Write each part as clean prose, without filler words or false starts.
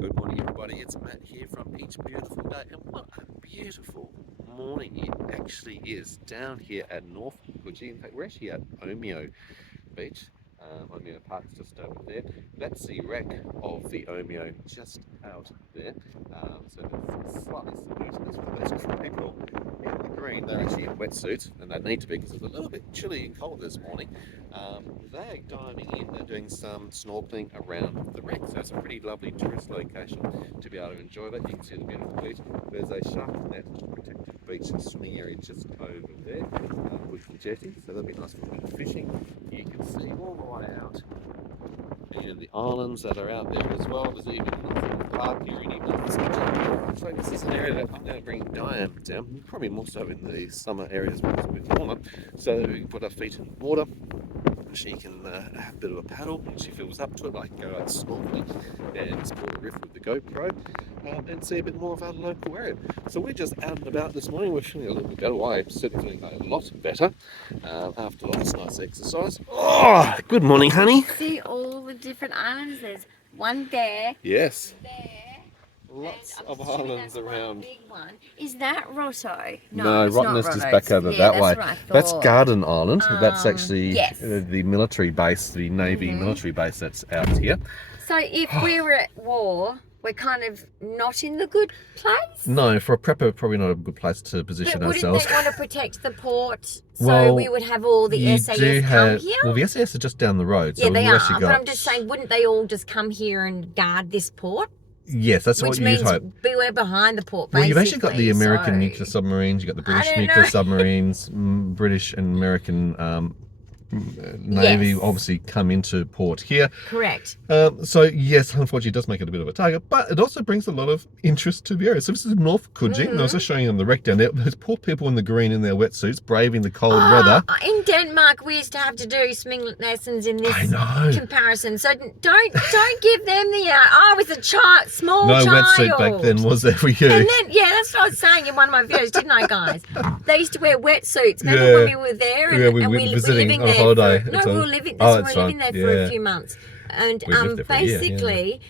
Good morning, everybody. It's Matt here from Each Beautiful Day, and what a beautiful morning it actually is down here at North Coogee. In fact, we're actually at Omeo Beach. Omeo Park's just over there. That's the wreck of the Omeo just out there. So it's slightly submerged. That's for those people in the green. They're actually in wetsuits, and they need to be because it's a little bit chilly and cold this morning. They're diving in. They're doing some snorkeling around the wreck. So it's a pretty lovely tourist location to be able to enjoy that. You can see the beautiful beach. There's a shark net protected beach swimming area just over there with the jetty. So that'll be nice for a bit of fishing. You can see all the way out. And the islands that are out there as well. There's even a park here in England. So this is an area that I'm going to bring Dyan down, probably more so in the summer areas where it's a bit warmer, so that we can put our feet in the water. She can have a bit of a paddle when she feels up to it. I can go out snorkeling and explore the reef with the GoPro and see a bit more of our local area. So we're just out and about this morning. We're feeling a little bit better. I'm certainly feeling a lot better after last night's exercise. Oh, good morning, honey. See all the different islands. There's one there. Yes. There. Lots of islands around. Big one. Is that Roto? No, it's Rottnest not is Roto. back over that way. That's thought. Garden Island. That's actually yes. the military base, the Navy military base that's out here. So if we were at war, we're kind of not in the good place? No, for a prepper, probably not a good place to position But ourselves. wouldn't they want to protect the port so Well, we would have all the you SAS do come here? Well, the SAS are just down the road. Yeah, So they we've are. actually But got... I'm just saying, wouldn't they all just come here and guard this port? Yes, that's what Which you'd means hope. we're behind the port, Well, basically. you've actually got the American so... nuclear submarines, you've got the British don't nuclear know. submarines, British and American Navy Yes. obviously come into port here. Correct. So yes, unfortunately it does make it a bit of a target, but it also brings a lot of interest to the area. So this is North Coogee, and I was just showing you on the wreck down there. There's poor people in the green in their wetsuits, braving the cold weather. In Denmark, we used to have to do swimming lessons in this I know. comparison. So don't give them the out. I was a small No child. wetsuit back then, was there for you? And then, that's what I was saying in one of my videos, didn't I, guys? They used to wear wetsuits. Remember Yeah. when we were there and, Yeah, we and were we were visiting living on there? holiday. We were living. Oh, That's why we were living there for a few months. And We lived there for a year, basically,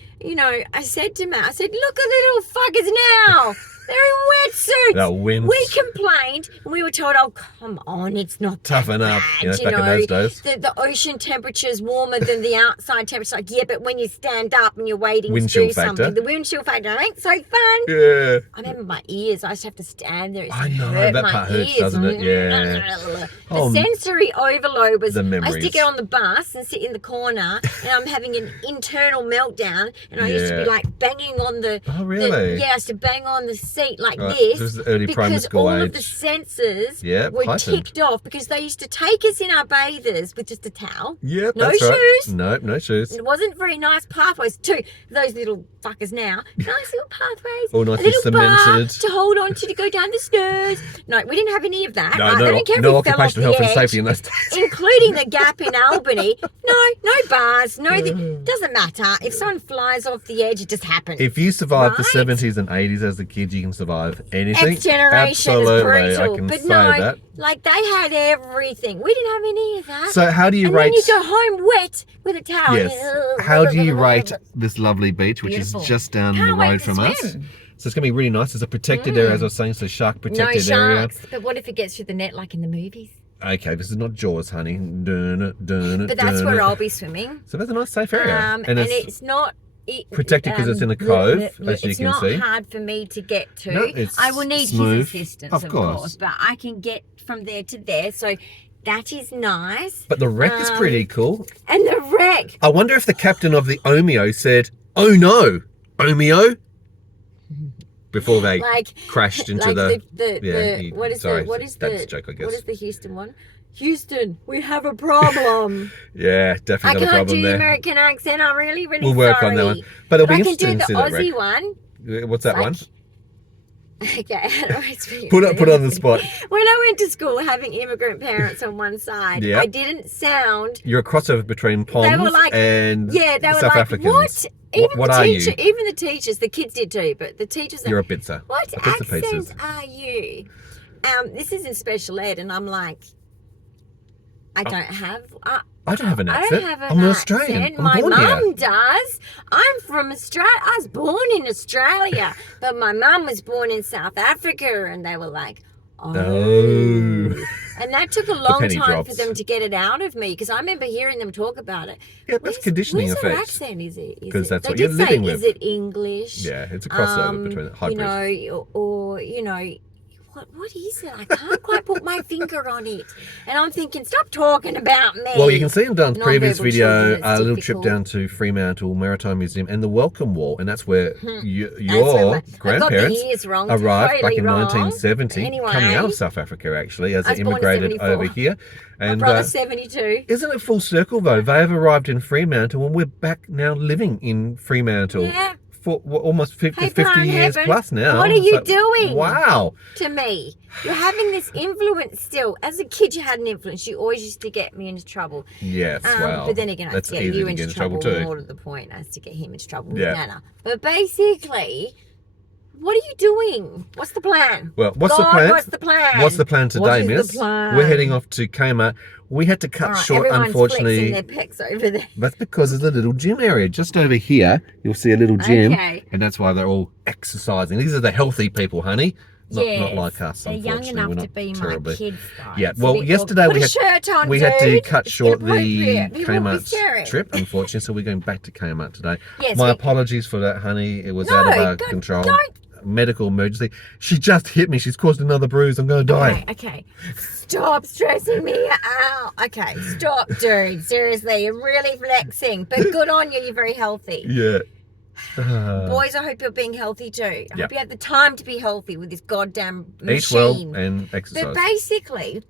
I said to Matt, look at the little fuckers now. They're in wetsuits. That wind. We complained and we were told, oh, come on, it's not Tough that enough, bad, back in those days. The ocean temperature is warmer than the outside temperature. Like, yeah, but when you stand up and you're waiting Wind to chill do factor. something, the wind chill factor ain't so fun. Yeah. I remember my ears. I used to have to stand there. It I know, hurt that my part hurts, ears. doesn't it? Yeah. The sensory overload was. The I used to memories. get on the bus and sit in the corner, and I'm having an internal meltdown, and I used to be like banging on the. Oh, really? I used to bang on the seat like Right, this. this is early primary because school all age. of the senses Yep, were heightened. ticked off because they used to take us in our bathers with just a towel. Yep, No that's right. shoes. Nope, no shoes. It wasn't very nice pathways too. Those little fuckers now, nice little pathways. All a nicely little bar cemented. to hold on to go down the stairs. No, we didn't have any of that. No, They don't care if no we fell off occupational the health and edge, safety in those days. including the gap in Albany. No bars. Doesn't matter. If someone flies off the edge, it just happens. If you survived the Right? 70s and 80s as a kid, you can survive anything. X generation is Absolutely, brutal. I can But say no, that. like they had everything. We didn't have any of that. So how do you and rate... then you go home wet with a towel. Yes. How do you rate this lovely beach, which Beautiful. is just down Can't the wait road to from us? swim. So it's going to be really nice. It's a protected area, as I was saying, so shark No protected area. sharks. But what if it gets through the net like in the movies? Okay, this is not Jaws, honey. But that's where I'll be swimming. So that's a nice safe area. And it's not protected because it's in a cove, as you can see. It's not hard for me to get to. No, it's I will need smooth. his assistance, Of of course. course, but I can get from there to there. So that is nice. But the wreck is pretty cool. And the wreck. I wonder if the captain of the Omeo said, "Oh no, Omeo," before they crashed into what is that's a joke, I guess. What is the Houston one? Houston, we have a problem. Yeah, definitely got a I can't problem do there. the American accent. I'm really, really We'll work on that one. But it'll be I can do interesting the to see that Aussie wreck. one. What's that one? Okay, how do I speak? Put on the spot. When I went to school having immigrant parents on one side, Yep. I didn't sound. You're a crossover between Poms and they were South like, Africans. what? Even What the are teacher, you? even the teachers, the kids did too, but the teachers. You're a bitzer. What A pizza accent pieces. are you? This is in special ed, and I'm like, I don't have. I don't have an accent. I don't have I'm an an Australian. accent. I'm My born mum here. does. I'm from Australia. I was born in Australia, but my mum was born in South Africa, and they were like, oh. No. And that took a long penny time drops. for them to get it out of me, because I remember hearing them talk about it. Yeah, that's conditioning where's effect. Their accent? Is it? Because that's they what you're did living say, with. Is it English? Yeah, it's a crossover between the hybrid. You know, or you know. What is it? I can't quite put my finger on it. And I'm thinking, stop talking about me. Well, you can see in Dan's previous Non-verbal video children, a it's little trip difficult. down to Fremantle Maritime Museum and the Welcome Wall, and that's where your I grandparents got the years wrong, arrived totally back in wrong. 1970, Anyway, coming out of South Africa actually, as I they was born in immigrated 74. over here. My And brother's 72. isn't it full circle though? They have arrived in Fremantle, and we're back now living in Fremantle. Yeah. For almost 50 Hey, Palm years Heaven, plus now. what are you So- doing? Wow. To me, you're having this influence still. As a kid, you had an influence. You always used to get me into trouble. Yes, well, but then again, I used that's to get easy you to into get in trouble trouble too. more to the point. I used to get him into trouble Yeah. with Nana. But basically, what are you doing? What's the plan? Well, what's God, the plan? What's the plan? What's the plan What today, is the miss? plan? We're heading off to Kmart. We had to cut All right, short, everyone's unfortunately. flexing their pecs over there. That's because there's a little gym area just over here. You'll see a little gym, Okay. and that's why they're all exercising. These are the healthy people, honey. Not Yes, like us, they're unfortunately. young enough We're to not be terribly. my kids, though. Yeah, It's a well, bit yesterday awkward. we Put a shirt on, had to dude. cut It's short the inappropriate. People will be Kmart staring. trip, unfortunately, so we're going back to Kmart today. Yes, My we- apologies for that, honey. It was No, out of our don't- control. don't. Medical emergency. She just hit me. She's caused another bruise. I'm going to die. Okay. Stop stressing me out. Okay, stop, dude. Seriously, you're really flexing. But good on you. You're very healthy. Yeah. Boys, I hope you're being healthy too. I hope you have the time to be healthy with this goddamn machine. Eat well and exercise. But basically,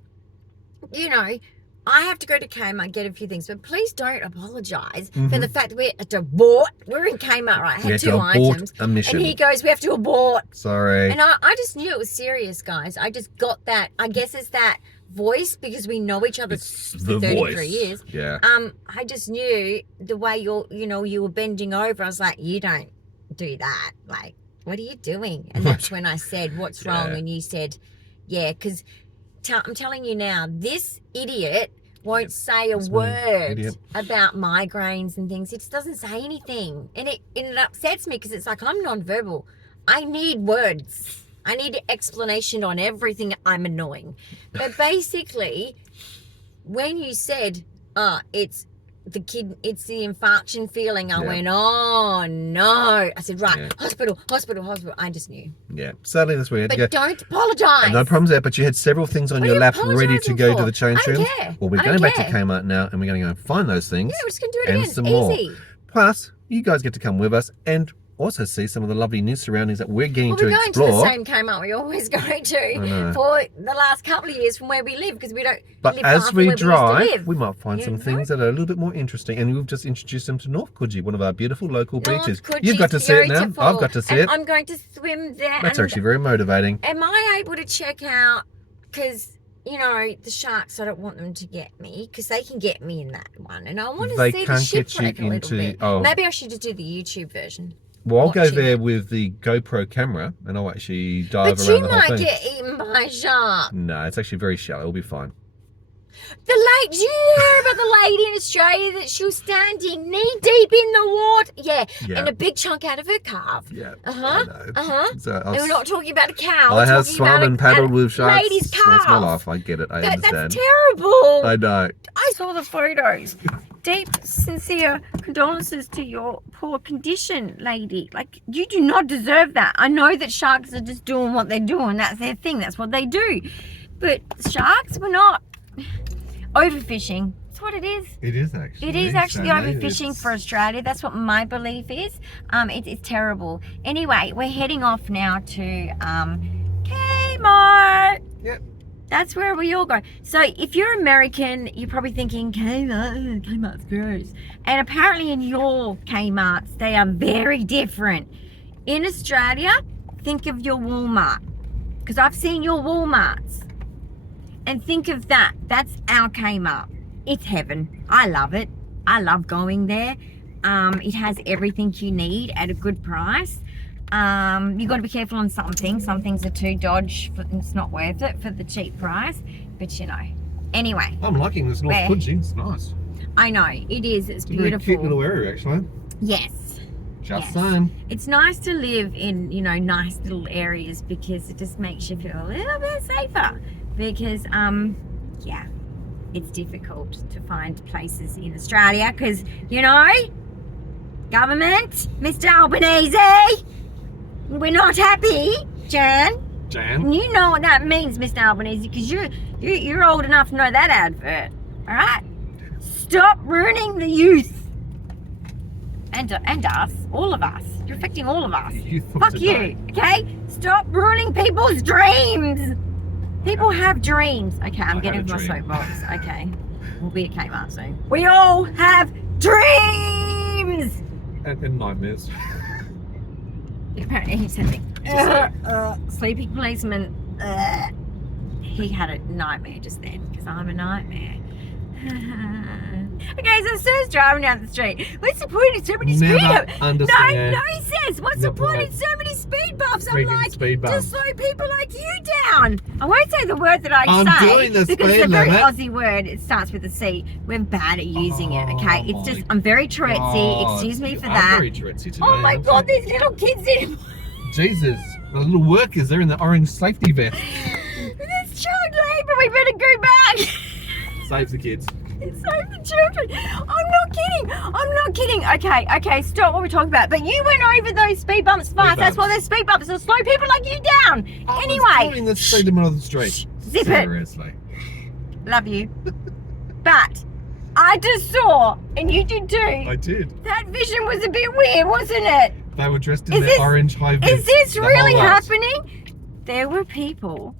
you know, I have to go to Kmart, get a few things, but please don't apologise for the fact that we had to abort. We're in Kmart, right? I We had had two to abort items. a mission. And he goes, we have to abort. Sorry. And I just knew it was serious, guys. I just got that. I guess it's that voice because we know each other It's for the 33 voice. years. Yeah. I just knew the way you were bending over. I was like, you don't do that. Like, what are you doing? And that's when I said, what's wrong? Yeah. And you said, yeah, because I'm telling you now, this idiot won't say a That's me, word idiot. about migraines and things. It just doesn't say anything. And it upsets me because it's like, I'm nonverbal. I need words. I need an explanation on everything. I'm annoying. But basically, when you said, it's the infarction feeling, I went, oh no. I said, right, hospital. I just knew. Yeah. Sadly, that's where we had to go. But don't apologise. No problems there, but you had several things on What your are you lap ready to apologising go to for? the change I don't room. care. Well, we're I going don't back to care. Kmart now, and we're going to go and find those things. Yeah, we're just going to do it and again. some more. Easy. Plus, you guys get to come with us and also see some of the lovely new surroundings that we're getting Well, to we're going explore. to the same Kmart we always go to know. for the last couple of years from where we live because we don't But live far as from we where drive, we used to live. we might find some things that are a little bit more interesting, and we've just introduced them to North Coogee, one of our beautiful local beaches. Coogee You've got to is see it now. beautiful. I've got to see And it. I'm going to swim there. That's and actually very motivating. am I able to check out? Because the sharks, I don't want them to get me because they can get me in that one, and I want to They see the can't get shipwreck you a little into- bit. oh. Maybe I should just do the YouTube version. Well, I'll go watching there it. with the GoPro camera, and I'll actually dive But around you the whole might thing. get eaten by a shark. No, it's actually very shallow. It'll be fine. Did you hear about the lady in Australia that she was standing knee deep in the water? Yeah, and a big chunk out of her calf. Yeah. Uh-huh, I know. So And we're not talking about a cow. I we're have talking swum about and paddled with sharks. lady's That's my calf. life. I get it. I understand. That's terrible. I know. I saw the photos. Deep, sincere condolences to your poor condition, lady. Like, you do not deserve that. I know that sharks are just doing what they're doing. That's their thing. That's what they do. But sharks were not overfishing. That's what it is. It is actually. It is actually sadly. overfishing It's- for Australia. That's what my belief is. It's terrible. Anyway, we're heading off now to Kmart. Yep. That's where we all go. So if you're American, you're probably thinking Kmart's gross. And apparently in your Kmarts, they are very different. In Australia, think of your Walmart. Because I've seen your Walmarts. And think of that. That's our Kmart. It's heaven. I love it. I love going there. It has everything you need at a good price. You got to be careful on some things. Some things are too dodge. It's not worth it for the cheap price. But anyway. I'm liking this North Where? Coogee. It's nice. I know. It is. It's It's a very beautiful. cute little area, actually. Yes. Just Yes. saying. It's nice to live in, you know, nice little areas because it just makes you feel a little bit safer. Because, yeah, it's difficult to find places in Australia because, you know, government, Mr. Albanese, we're not happy, Jan. Jan? You know what that means, Mr. Albanese, because you're old enough to know that advert. All right? Stop ruining the youth. And us, all of us. You're affecting all of us. Fuck you, okay? Stop ruining people's dreams. People have dreams. Okay, I'm getting off my soapbox. Okay, we'll be at Kmart soon. We all have dreams. And nightmares. Apparently he's having sleeping policeman. He had a nightmare just then because I'm a nightmare. Okay, so Sir's driving down the street. What's the point of so many speed bumps? No, he says, what's the point of so many speed bumps? I'm like, to slow people like you down. I won't say the word that I say doing the because it's a speed very limit. Aussie word. It starts with a C. We're bad at using it, okay? It's just, I'm very Tourette'sy. Excuse me for that. Very Tourette'sy today, Oh my aren't God, you? these little kids in Jesus, the little workers, they're in the orange safety vest. This child labour, we better go back. Saves the kids. Save the children. I'm not kidding. Okay, stop what we're talking about. But you went over those speed bumps fast. That's why there's speed bumps to slow people like you down. I Anyway. was doing the speed limit of the street. Zip Seriously. it. Love you. But I just saw, and you did too. I did. That vision was a bit weird, wasn't it? They were dressed in their orange high vis. Is this the really whole lot. happening? There were people.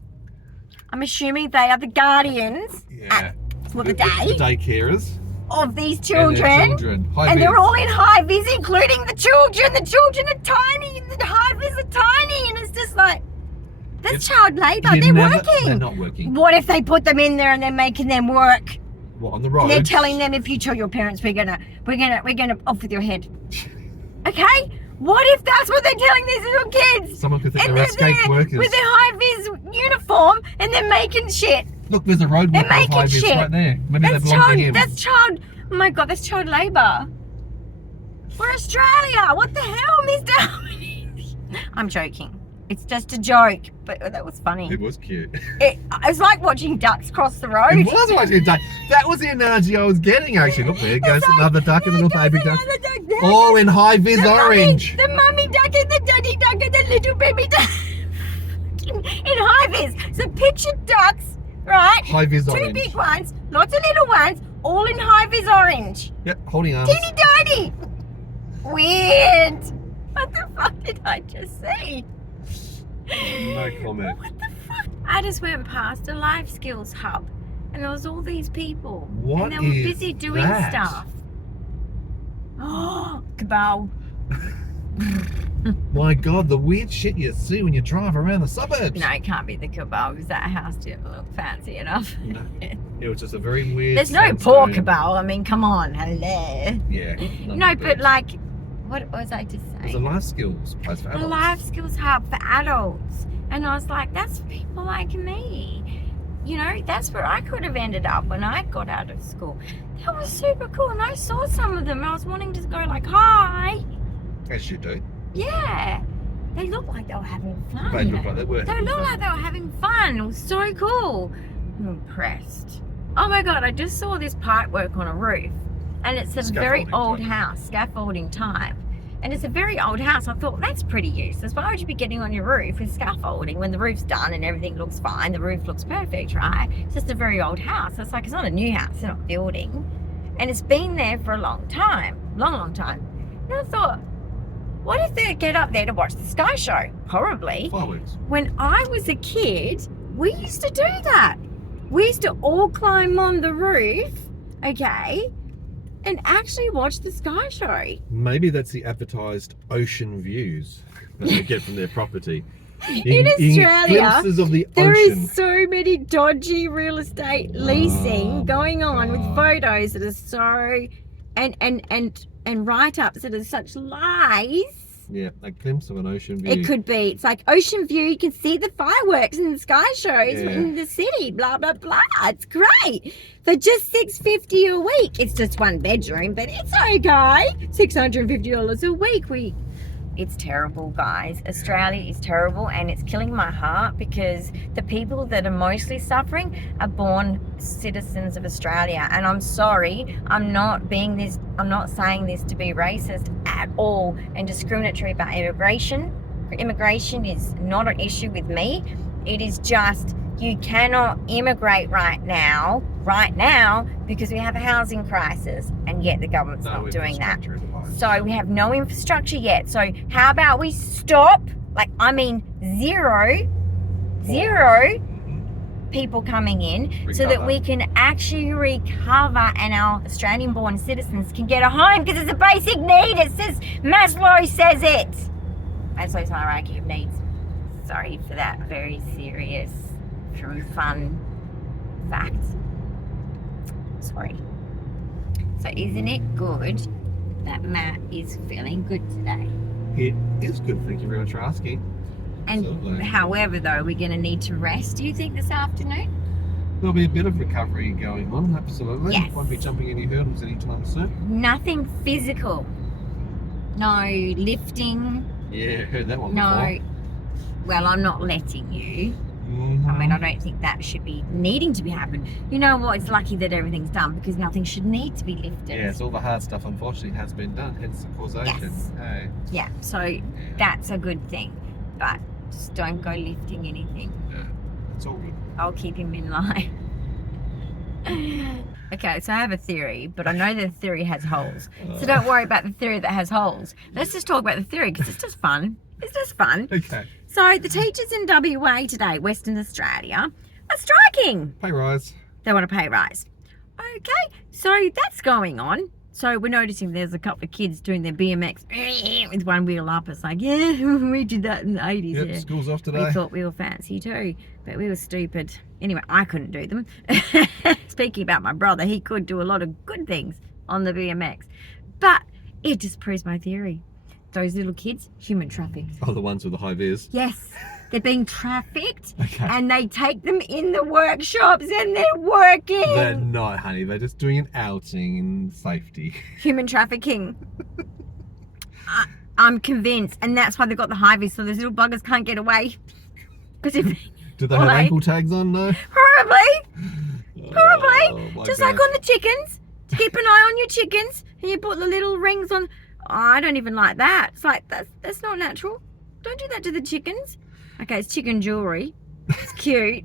I'm assuming they are the guardians. Yeah. For the The day daycarers. of these And children. their children. High And vis. they're all in high vis, including the children. The children are tiny, and the high vis are tiny, and it's just like, that's child labour. They're working. They're not working. What if they put them in there and they're making them work? What, on the road? And they're telling them, if you tell your parents, we're gonna off with your head. Okay? What if that's what they're telling these little kids? Someone could think And they're they're escaped there workers. with their high vis uniform, and they're making shit. Look, there's a road They're with high making vis shit. right there. Maybe they That's belong to child. him. That's child. Oh my God, that's child labour. We're Australia. What the hell, Mr. I'm joking. It's just a joke, but that was funny. It was cute. It's like watching ducks cross the road. It was watching duck. That was the analogy I was getting, actually. Look, there goes another duck and the little baby duck. All in high vis orange. The mummy duck and the daddy duck and the little baby duck. In high vis. So picture ducks, right? High vis Two orange. big ones, lots of little ones, all in high vis orange. Yep, holding arms. Teeny tiny. Weird. What the fuck did I just say? No comment. What the fuck? I just went past a life skills hub and there was all these people. What and they were is busy doing that? stuff. Oh, cabal. My God, the weird shit you see when you drive around the suburbs. No, it can't be the cabal because that house didn't look fancy enough. No. It was just a very weird. There's no sandstone. poor cabal. I mean, come on, hello. Yeah. No, but like, what was I just It's a saying? life skills place for A adults. life skills hub for adults. And I was like, that's for people like me. You know, that's where I could have ended up when I got out of school. That was super cool. And I saw some of them. I was wanting to go like, hi. As you do. Yeah. They looked like they were having fun. They look like they were. They having looked fun. like they were having fun. It was so cool. I'm impressed. Oh my God, I just saw this pipe work on a roof. And it's a very Scaffolding old type. house, scaffolding type. And it's a very old house. I thought, that's pretty useless. Why would you be getting on your roof with scaffolding when the roof's done and everything looks fine? The roof looks perfect, right? It's just a very old house. It's like, it's not a new house, it's not a building. And it's been there for a long time. Long time. And I thought, what if they get up there to watch the Sky Show? Probably. Fireworks. When I was a kid, we used to do that. We used to all climb on the roof, okay, and actually watch the Sky Show. Maybe that's the advertised ocean views that they get from their property. In Australia, glimpses of the There ocean. is so many dodgy real estate leasing going on with photos that are so and write-ups that are such lies. Yeah, a glimpse of an ocean view. It could be. It's like ocean view. You can see the fireworks and the sky shows in the city. Blah blah blah. It's great for just $650 a week. It's just one bedroom, but it's okay. $650 a week. It's terrible, guys. Australia is terrible, and it's killing my heart because the people that are mostly suffering are born citizens of Australia. And I'm sorry, I'm not saying this to be racist at all and discriminatory about immigration. Immigration is not an issue with me. It is just you cannot immigrate right now because we have a housing crisis, and yet the government's not doing that. So we have no infrastructure yet. So how about we stop, zero people coming in so that we can actually recover and our Australian-born citizens can get a home, because it's a basic need. It says, Maslow says it. Maslow's hierarchy of needs. Sorry for that very serious, fun fact. Sorry. So isn't it good that Matt is feeling good today? It is good, thank you very much for asking. And Absolutely. however, though, we're going to need to rest, do you think, this afternoon? There'll be a bit of recovery going on, absolutely. Yes. Won't be jumping any hurdles anytime soon. Nothing physical. No lifting. Yeah, heard that one No. before. Well, I'm not letting you. Mm-hmm. I mean, I don't think that should be needing to be happening. You know what? It's lucky that everything's done, because nothing should need to be lifted. Yeah, so all the hard stuff unfortunately has been done, hence the causation. Yes. Hey. Yeah, so that's a good thing. But just don't go lifting anything. Yeah, it's all good. I'll keep him in line. Okay, so I have a theory, but I know the theory has holes. So don't worry about the theory that has holes. Let's just talk about the theory, because it's just fun. It's just fun. Okay. So the teachers in WA today, Western Australia, are striking. Pay rise. They want a pay rise. Okay, so that's going on. So we're noticing there's a couple of kids doing their BMX with one wheel up. It's like, yeah, we did that in the 80s. Yep, Yeah. school's off today. We thought we were fancy too, but we were stupid. Anyway, I couldn't do them. Speaking about my brother, he could do a lot of good things on the BMX. But it just proves my theory. Those little kids, human trafficked. Oh, the ones with the high vis. Yes, they're being trafficked, Okay. and they take them in the workshops and they're working. They're not, honey. They're just doing an outing in safety. Human trafficking. I'm convinced, and that's why they've got the high vis, so those little buggers can't get away. Because if Do they have ankle tags on? No. probably, Oh, my just God. like on the chickens. Keep an eye on your chickens, and you put the little rings on. Oh, I don't even like that. It's like that's not natural. Don't do that to the chickens. Okay, it's chicken jewelry. It's cute,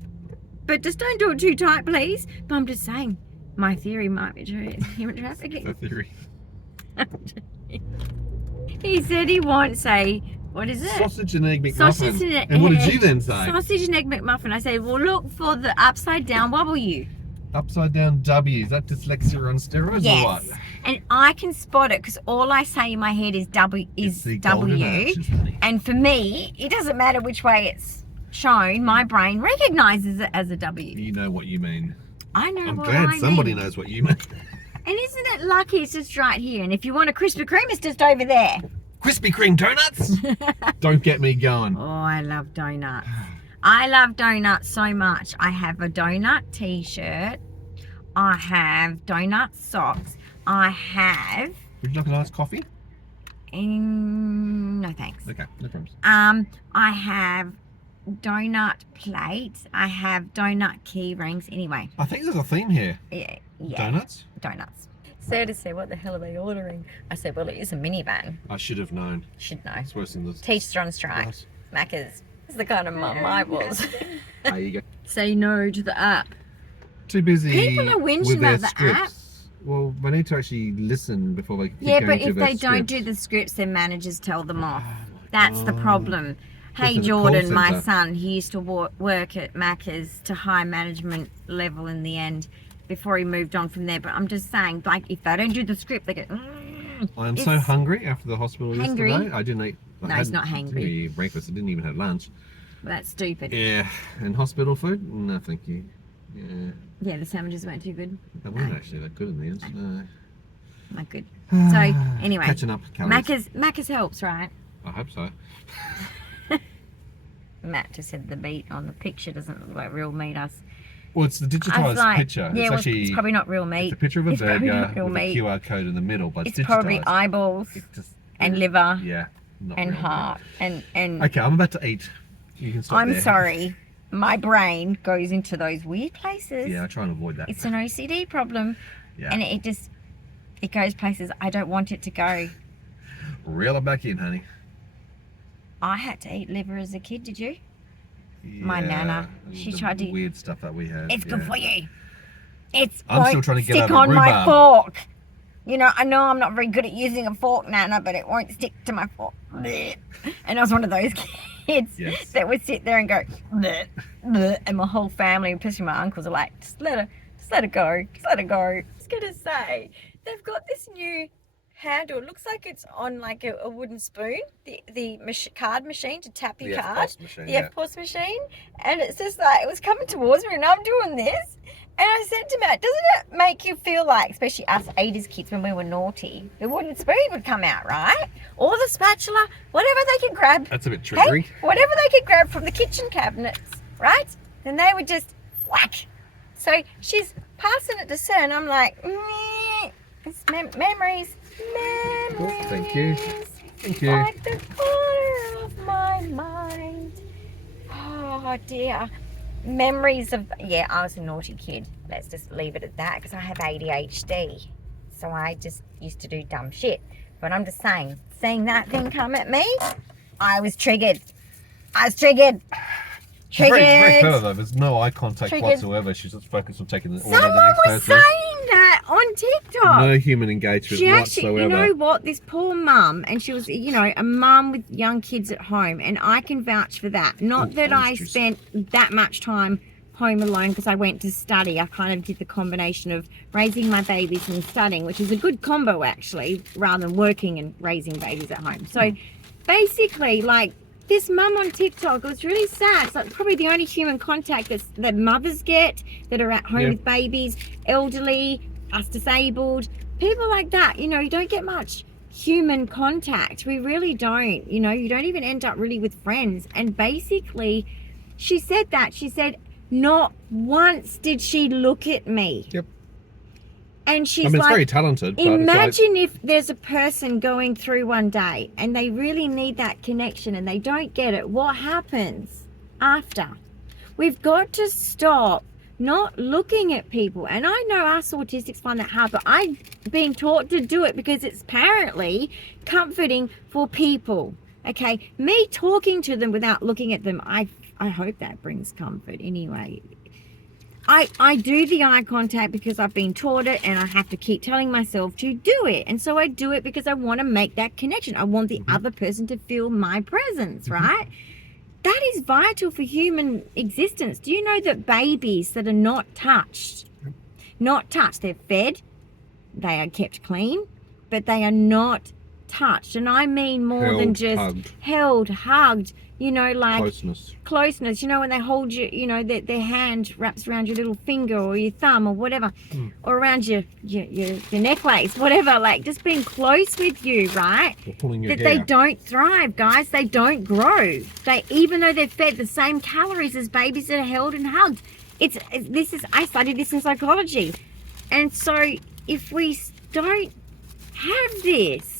but just don't do it too tight, please. But I'm just saying, my theory might be true. It's human trafficking. The theory. He said he wants what is it? Sausage and egg McMuffin. Sausage And what did you then say? Sausage and egg McMuffin. I said, well, look for the upside down W. Upside down W. Is that dyslexia on steroids or what? Yes. And I can spot it because all I say in my head is W It's the golden W. arches, honey. And for me, it doesn't matter which way it's shown. My brain recognizes it as a W. You know what you mean. I know I'm what glad I somebody mean. knows what you mean. And isn't it lucky it's just right here? And if you want a Krispy Kreme, it's just over there. Krispy Kreme donuts? Don't get me going. Oh, I love donuts. I love donuts so much. I have a donut t-shirt. I have donut socks. I have... Would you like a nice coffee? No thanks. Okay, no problems. I have donut plates. I have donut key rings. Anyway. I think there's a theme here. Yeah. Donuts? Donuts. Sarah said, what the hell are they ordering? I said, well, it is a minivan. I should have known. Should know. It's worse than this. Teacher on strike. Yes. Macca's. That's the kind of mum I was. There you go. Say no to the app. Too busy People are whinging with their about the scripts. app. Well, they need to actually listen before they keep Yeah, going but through if their they don't scripts. do the scripts, their managers tell them off. Oh my That's the God. problem. Hey, This is a call Jordan, my centre. son, he used to work at Macca's to high management level in the end before he moved on from there. But I'm just saying, like, if they don't do the script, they go, I'm so It's hungry after the hospital hangry. yesterday. I didn't eat. No, he's not I didn't hangry. eat breakfast. I didn't even have lunch. That's stupid. Yeah, and hospital food? No, thank you. Yeah, Yeah, the sandwiches weren't too good. they weren't actually that good in the end. No. Not good. So, anyway, Catching up calories. Macca's helps, right? I hope so. Matt just said the meat on the picture doesn't look like real meat. Well, it's the I was digitized like, picture. yeah, It's well, actually it's probably not real meat. it's a picture of a It's probably burger not real with meat. a QR code in the middle, but It's digitized. probably eyeballs It's just, and liver yeah, not and real meat. heart and Okay, I'm about to eat. You can stop I'm there. sorry. My brain goes into those weird places. Yeah, I try and avoid that. It's an OCD problem. Yeah. And it goes places I don't want it to go. Reel it back in, honey. I had to eat liver as a kid, did you? Yeah, My nana, she the tried to. weird stuff that we had. It's yeah. good for you. It's I'm still trying to get stick out of on my rhubarb. fork. You know, I know I'm not very good at using a fork, Nana, but it won't stick to my fork. Blech. And I was one of those kids Yes. that would sit there and go, bleh, bleh, and my whole family, especially my uncles, are like, just let her go, just let her go. I was gonna say, they've got this new handle. It looks like it's on like a wooden spoon, the card machine to tap your card, machine, the yeah. FPOS machine, and it's just like it was coming towards me, and I'm doing this, and I said to Matt, doesn't it make you feel like, especially us 80s kids when we were naughty, the wooden spoon would come out, right? Or the spatula, whatever they could grab. That's a bit triggery. Hey, whatever they could grab from the kitchen cabinets, right? Then they would just whack. So she's passing it to Sir, and I'm like, it's memories. Oh, thank you. Thank you. Like the corner of my mind. Oh dear. Memories of, yeah, I was a naughty kid. Let's just leave it at that, because I have ADHD. So I just used to do dumb shit. But I'm just saying, seeing that thing come at me, I was triggered. She's very clever though. There's no eye contact whatsoever. She's just focused on taking the order of the Someone next was person. saying that on TikTok. No human engagement She actually, whatsoever. you know what, this poor mum, and she was, you know, a mum with young kids at home, and I can vouch for that. Not that I spent that much time home alone, because I went to study. I kind of did the combination of raising my babies and studying, which is a good combo actually, rather than working and raising babies at home. So basically, like, this mum on TikTok, it was really sad. It's like probably the only human contact that mothers get that are at home with babies, elderly, us disabled, people like that. You know, you don't get much human contact. We really don't. You know, you don't even end up really with friends. And basically, she said that. She said, not once did she look at me. Yep. And she's it's like, very talented. But imagine if there's a person going through one day and they really need that connection and they don't get it. What happens after? We've got to stop not looking at people. And I know us autistics find that hard, but I've been taught to do it because it's apparently comforting for people. Okay, me talking to them without looking at them, I hope that brings comfort anyway. I do the eye contact because I've been taught it, and I have to keep telling myself to do it. And so I do it because I want to make that connection. I want the other person to feel my presence, right? That is vital for human existence. Do you know that babies that are not touched, they're fed, they are kept clean, but they are not touched. And I mean more than just held, hugged, you know, like closeness, you know, when they hold you, you know, their hand wraps around your little finger or your thumb or whatever, or around your necklace, whatever, like just being close with you, right? Or pulling your hair. They don't thrive, guys. They don't grow. Even though they're fed the same calories as babies that are held and hugged. I studied this in psychology. And so if we don't have this,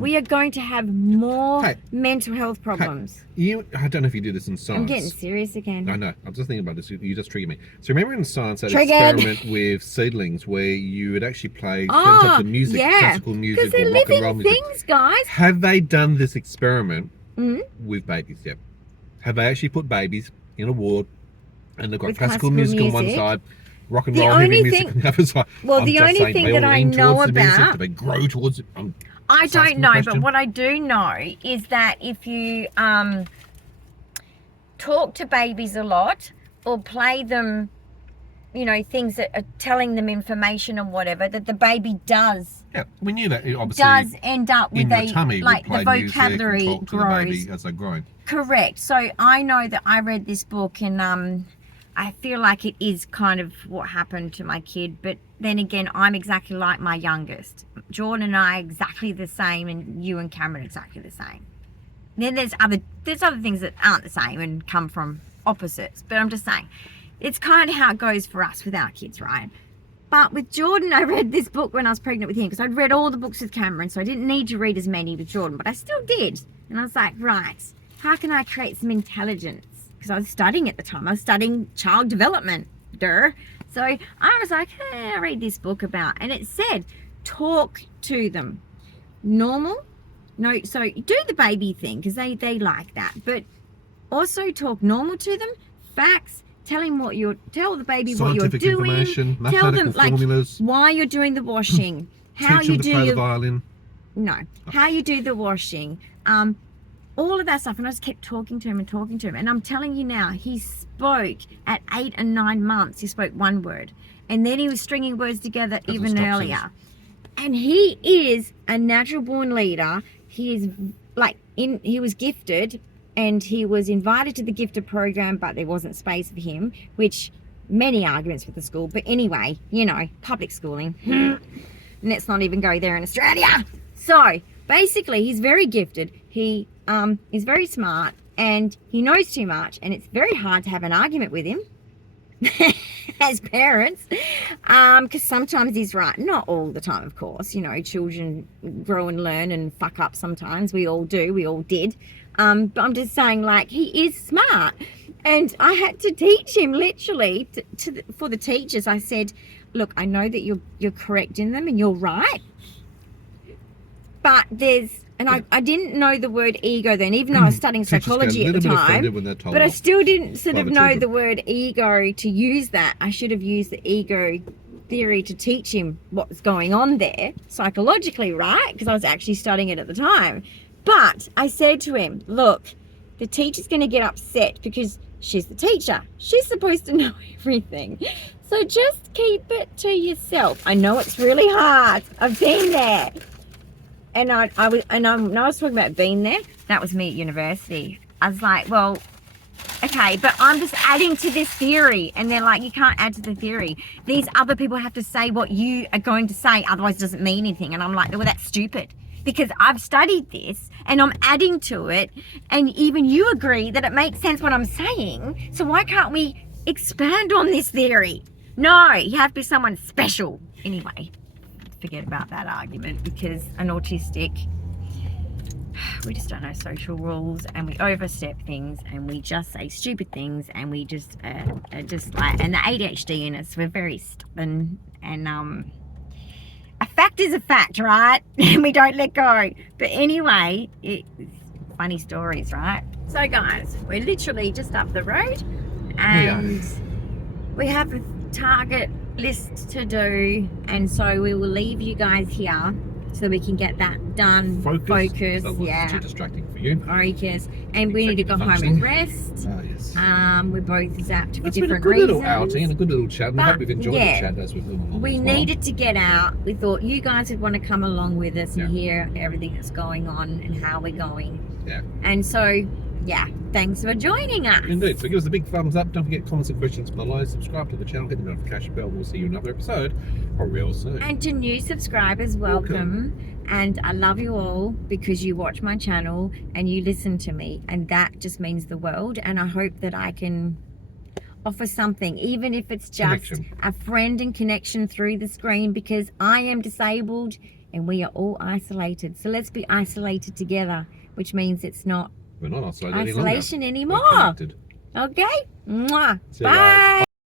we are going to have more mental health problems. I don't know if you do this in science. I'm getting serious again. I know. I'm just thinking about this. You just triggered me. So remember in science that experiment with seedlings where you would actually play certain types of music, classical music, because they're or rock and living roll music. things, guys. Have they done this experiment with babies yet? Have they actually put babies in a ward and they've got classical music on one side, rock and roll, heavy music on the other side? Well, the only thing that I know about, do they grow towards it? I don't know, but what I do know is that if you talk to babies a lot or play them, you know, things that are telling them information and whatever, that the baby does. Yeah, we knew that. Obviously, does end up with the tummy, like the vocabulary grows. The baby as they're growing. Correct. So I know that I read this book and I feel like it is kind of what happened to my kid, but then again, I'm exactly like my youngest. Jordan and I are exactly the same, and you and Cameron exactly the same. Then there's other things that aren't the same and come from opposites. But I'm just saying, it's kind of how it goes for us with our kids, right? But with Jordan, I read this book when I was pregnant with him, because I'd read all the books with Cameron, so I didn't need to read as many with Jordan, but I still did. And I was like, right, how can I create some intelligence? Because I was studying at the time. I was studying child development. So I was like, hey, I read this book about, and it said, talk to them. Normal. No, so do the baby thing, because they like that. But also talk normal to them. Facts. Tell the baby what you're doing. Tell them formulas, like why you're doing the washing, how you do the violin. No, how you do the washing. All of that stuff. And I just kept talking to him. And I'm telling you now, he spoke at 8 and 9 months. He spoke one word. And then he was stringing words together even earlier. And he is a natural born leader. He is he was gifted, and he was invited to the gifted program, but there wasn't space for him, which many arguments with the school. But anyway, you know, public schooling. Let's not even go there in Australia. So basically, he's very gifted. He is very smart, and he knows too much, and it's very hard to have an argument with him as parents, because sometimes he's right. Not all the time, of course. You know, children grow and learn and fuck up sometimes. We all do. We all did. But I'm just saying, like, he is smart. And I had to teach him, literally, for the teachers. I said, look, I know that you're correcting them and you're right. But I didn't know the word ego then, even though I was studying psychology at the time. But I still didn't sort of know the word ego to use that. I should have used the ego theory to teach him what's going on there psychologically, right? Because I was actually studying it at the time. But I said to him, look, the teacher's going to get upset because she's the teacher. She's supposed to know everything. So just keep it to yourself. I know it's really hard. I've been there. And I was talking about being there. That was me at university. I was like, well, okay, but I'm just adding to this theory. And they're like, you can't add to the theory. These other people have to say what you are going to say, otherwise it doesn't mean anything. And I'm like, well, that's stupid. Because I've studied this and I'm adding to it, and even you agree that it makes sense what I'm saying. So why can't we expand on this theory? No, you have to be someone special. Anyway, forget about that argument, because an autistic, we just don't know social rules, and we overstep things, and we just say stupid things, and we just and the ADHD in us, we're very stubborn, and a fact is a fact, right? And we don't let go. But anyway, it's funny stories, right? So guys, we're literally just up the road, and we have a target list to do, and so we will leave you guys here so we can get that done. Focus. Yeah. Too distracting for you. Focus. And we need to go home and rest. Oh, yes. We're both zapped for different reasons. It's been a good little outing and a good little chat. I hope we've enjoyed the chat as we've gone along. We needed to get out. We thought you guys would want to come along with us and hear everything that's going on and how we're going. Yeah. And so, yeah, thanks for joining us. Indeed. So give us a big thumbs up. Don't forget, comments and questions below. Subscribe to the channel. Hit the notification bell. We'll see you in another episode real soon. And to new subscribers, welcome. And I love you all because you watch my channel and you listen to me. And that just means the world. And I hope that I can offer something, even if it's just a friend and connection through the screen, because I am disabled and we are all isolated. So let's be isolated together, which means it's not we're not isolated isolation any anymore. Okay? Mwah. Bye.